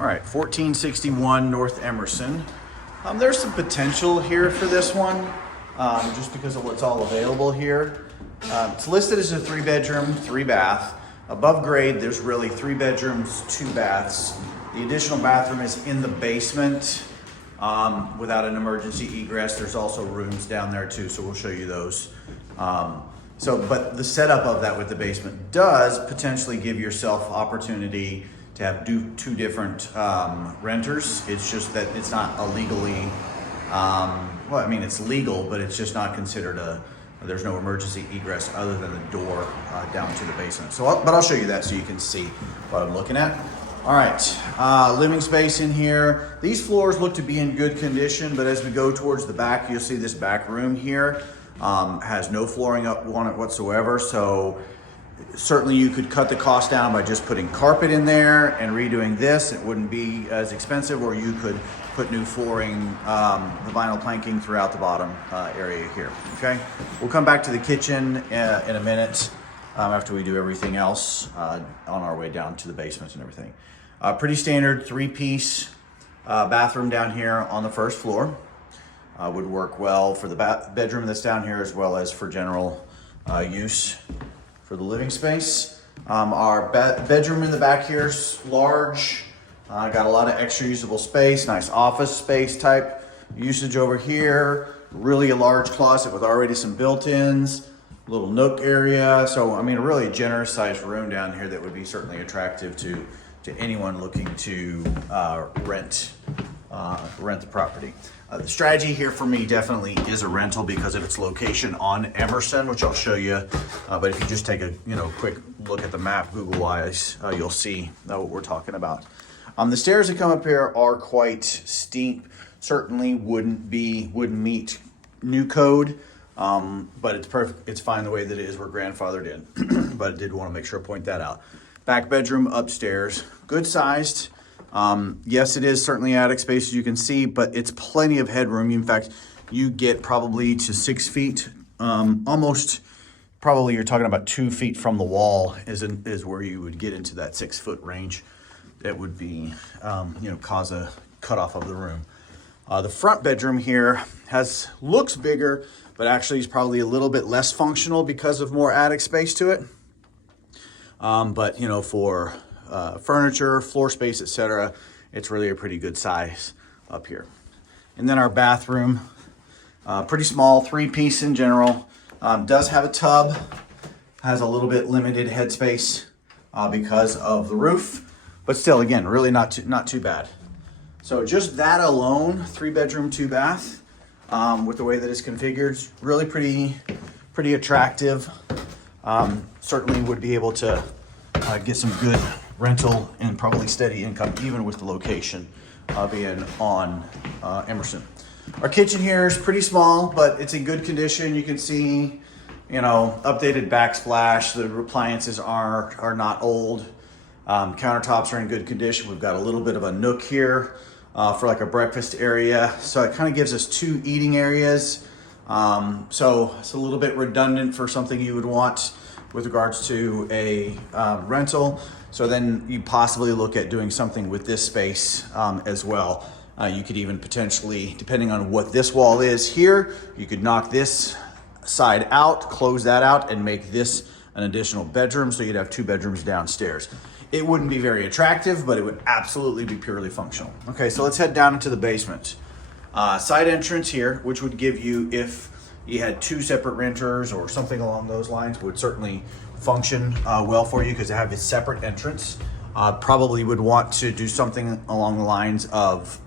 All right, 1461 North Emerson. There's some potential here for this one, just because of what's all available here. It's listed as a 3-bedroom, 3-bath. Above grade, there's really 3 bedrooms, 2 baths. The additional bathroom is in the basement without an emergency egress. There's also rooms down there too, so we'll show you those. But the setup of that with the basement does potentially give yourself opportunity to have 2 different renters. It's just that it's not a legally, well, I mean, it's legal, but it's just not considered there's no emergency egress other than the door down to the basement. But I'll show you that so you can see what I'm looking at. All right, living space in here. These floors look to be in good condition, but as we go towards the back, you'll see this back room here has no flooring up on it whatsoever. So certainly you could cut the cost down by just putting carpet in there and redoing this. It wouldn't be as expensive, or you could put new flooring, the vinyl planking throughout the bottom area here, okay? We'll come back to the kitchen in a minute after we do everything else on our way down to the basement and everything. Pretty standard 3-piece bathroom down here on the first floor. Would work well for the bedroom that's down here, as well as for general use for the living space. Our bedroom in the back here is large. Got a lot of extra usable space, nice office space type usage over here. Really a large closet with already some built-ins, little nook area. So, I mean, a really generous sized room down here that would be certainly attractive to anyone looking to rent the property. The strategy here for me definitely is a rental because of its location on Emerson, which I'll show you. But if you just take a quick look at the map, Google-wise, you'll see what we're talking about. The stairs that come up here are quite steep. Certainly wouldn't meet new code, but it's perfect. It's fine the way that it is. We're grandfathered in, but I did want to make sure I point that out. Back bedroom upstairs, good sized. Yes, it is certainly attic space, as you can see, but it's plenty of headroom. In fact, you get probably to 6 feet, almost probably you're talking about 2 feet from the wall is where you would get into that 6-foot range. That would be, cause a cutoff of the room. The front bedroom here looks bigger, but actually is probably a little bit less functional because of more attic space to it. But for furniture, floor space, etc., it's really a pretty good size up here. And then our bathroom, pretty small, 3-piece in general. Does have a tub, has a little bit limited headspace because of the roof. But still, again, really not too bad. So just that alone, 3-bedroom, 2-bath, with the way that it's configured, really pretty attractive. Certainly would be able to get some good rental and probably steady income, even with the location being on Emerson. Our kitchen here is pretty small, but it's in good condition. You can see, updated backsplash. The appliances are not old. Countertops are in good condition. We've got a little bit of a nook here for like a breakfast area. So it kind of gives us 2 eating areas. So it's a little bit redundant for something you would want with regards to a rental. So then you possibly look at doing something with this space as well. You could even potentially, depending on what this wall is here, you could knock this side out, close that out, and make this an additional bedroom. So you'd have 2 bedrooms downstairs. It wouldn't be very attractive, but it would absolutely be purely functional. Okay, so let's head down into the basement. Side entrance here, which would give you, if you had 2 separate renters or something along those lines, would certainly function well for you because they have a separate entrance. Probably would want to do something along the lines of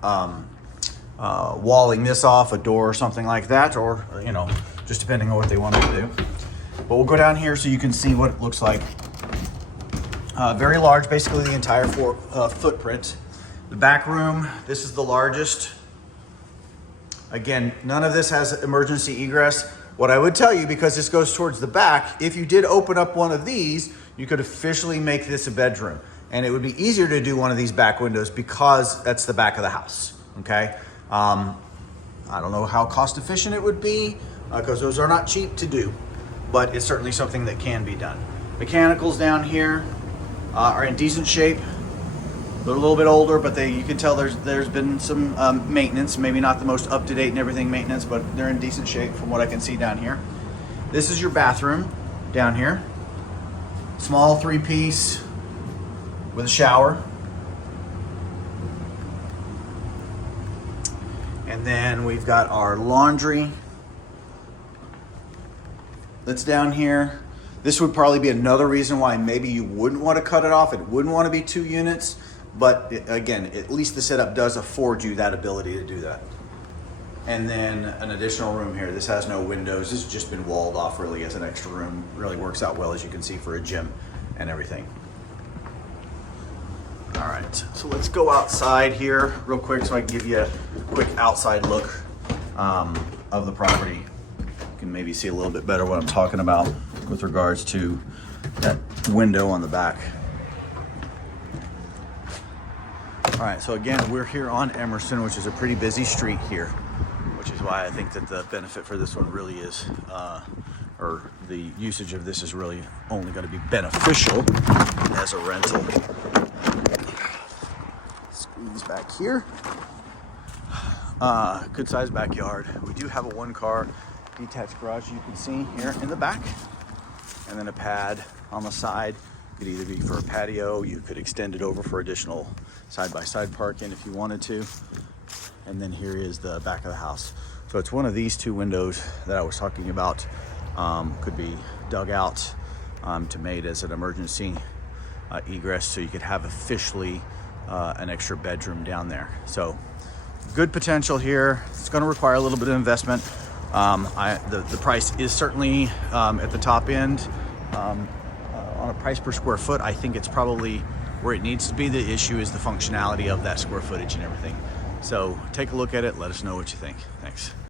walling this off, a door or something like that, or just depending on what they want to do. But we'll go down here so you can see what it looks like. Very large, basically the entire footprint. The back room, this is the largest. Again, none of this has emergency egress. What I would tell you, because this goes towards the back, if you did open up one of these, you could officially make this a bedroom. And it would be easier to do one of these back windows because that's the back of the house, okay? I don't know how cost efficient it would be because those are not cheap to do, but it's certainly something that can be done. Mechanicals down here are in decent shape. They're a little bit older, but you can tell there's been some maintenance. Maybe not the most up to date and everything maintenance, but they're in decent shape from what I can see down here. This is your bathroom down here. Small 3-piece with a shower. And then we've got our laundry that's down here. This would probably be another reason why maybe you wouldn't want to cut it off. It wouldn't want to be 2 units, but again, at least the setup does afford you that ability to do that. And then an additional room here. This has no windows. This has just been walled off really as an extra room. Really works out well, as you can see, for a gym and everything. All right, so let's go outside here real quick so I can give you a quick outside look of the property. You can maybe see a little bit better what I'm talking about with regards to that window on the back. All right, so again, we're here on Emerson, which is a pretty busy street here, which is why I think that the benefit for this one really is, or the usage of this is really only going to be beneficial as a rental. Squeeze back here. Good sized backyard. We do have a 1-car detached garage, you can see here in the back, and then a pad on the side. Could either be for a patio, you could extend it over for additional side-by-side parking if you wanted to. And then here is the back of the house. So it's one of these 2 windows that I was talking about. Could be dug out to made as an emergency egress, so you could have officially an extra bedroom down there. So good potential here. It's going to require a little bit of investment. The price is certainly at the top end. On a price per square foot, I think it's probably where it needs to be. The issue is the functionality of that square footage and everything. So take a look at it. Let us know what you think. Thanks.